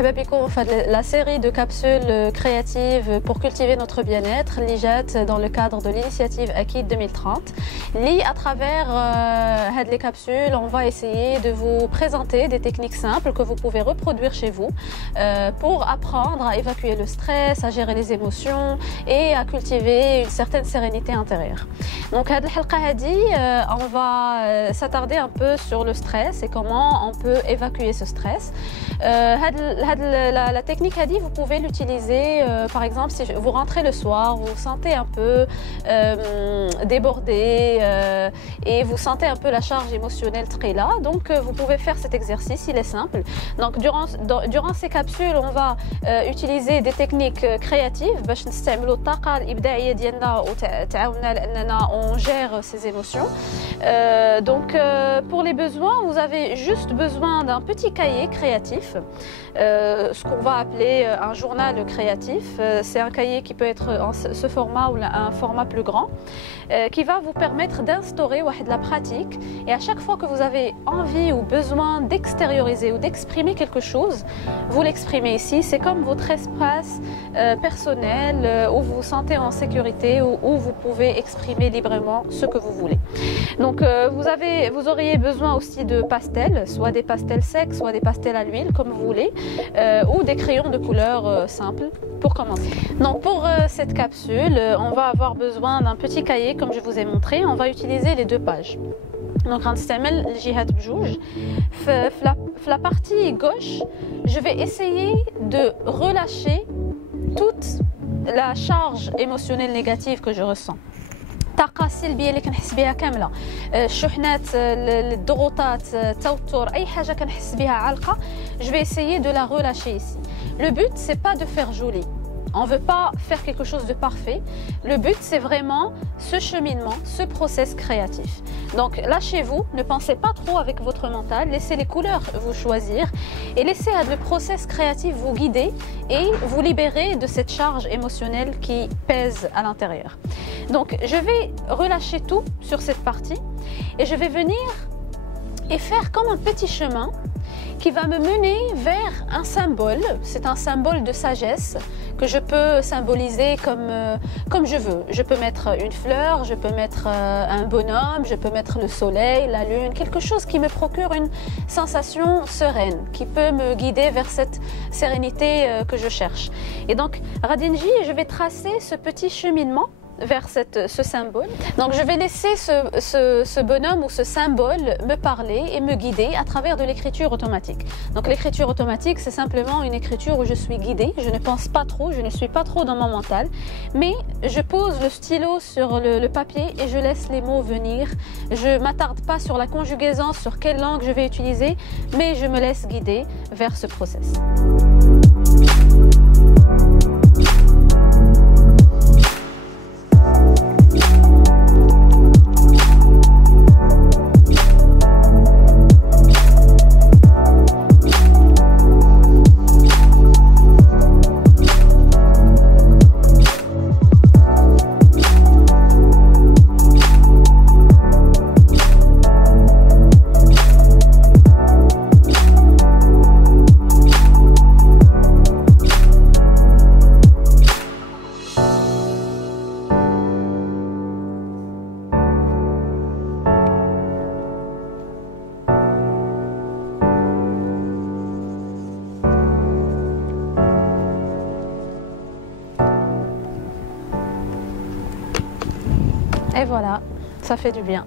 مرحبا بكم في la série de capsules créatives pour cultiver notre bien-être اللي جات dans le cadre de l'initiative Akid 2030. Li, à travers les capsules, on va essayer de vous présenter des techniques simples que vous pouvez reproduire chez vous pour apprendre à évacuer le stress, à gérer les émotions et à cultiver une certaine sérénité intérieure. Donc, on va s'attarder un peu sur le stress et comment on peut évacuer ce stress. La technique, vous pouvez l'utiliser, par exemple, si vous rentrez le soir, vous vous sentez un peu débordé et vous sentez un peu la charge émotionnelle très là. Donc, vous pouvez faire cet exercice, il est simple. Donc, durant ces capsules, on va utiliser des techniques créatives. On gère ses émotions. Donc, pour les besoins, vous avez juste besoin d'un petit cahier créatif, ce qu'on va appeler un journal créatif. C'est un cahier qui peut être en ce format ou un format plus grand, qui va vous permettre d'instaurer la pratique. Et à chaque fois que vous avez envie ou besoin d'extérioriser ou d'exprimer quelque chose, vous l'exprimez ici. C'est comme votre espace personnel où vous vous sentez en sécurité, où vous pouvez exprimer librement ce que vous voulez. Donc, vous auriez besoin aussi de pastels, soit des pastels secs, soit des pastels à l'huile, comme vous voulez, ou des crayons de couleur simples pour commencer. Donc, pour cette capsule, on va avoir besoin d'un petit cahier, comme je vous ai montré. On va utiliser les 2 pages. Donc, la partie gauche, je vais essayer de relâcher toute la charge émotionnelle négative que je ressens. الطاقة السلبية اللي كنحس بها كاملة، الشحنات، الضغوطات، التوتر، أي حاجة كنحس بها عالقة، je vais essayer de la relâcher ici. Le but, c'est pas de faire joli. On ne veut pas faire quelque chose de parfait. Le but, c'est vraiment ce cheminement, ce process créatif. Donc, lâchez-vous, ne pensez pas trop avec votre mental, laissez les couleurs vous choisir et laissez le process créatif vous guider et vous libérer de cette charge émotionnelle qui pèse à l'intérieur. Donc, je vais relâcher tout sur cette partie et je vais venir et faire comme un petit chemin qui va me mener vers un symbole. C'est un symbole de sagesse que je peux symboliser comme je veux. Je peux mettre une fleur, je peux mettre un bonhomme, je peux mettre le soleil, la lune, quelque chose qui me procure une sensation sereine, qui peut me guider vers cette sérénité que je cherche. Et donc, Radinji, je vais tracer ce petit cheminement vers ce symbole. Donc, je vais laisser ce bonhomme ou ce symbole me parler et me guider à travers de l'écriture automatique. Donc, l'écriture automatique, c'est simplement une écriture où je suis guidée, je ne pense pas trop, je ne suis pas trop dans mon mental, mais je pose le stylo sur le papier et je laisse les mots venir. Je ne m'attarde pas sur la conjugaison, sur quelle langue je vais utiliser, mais je me laisse guider vers ce process. Et voilà, ça fait du bien.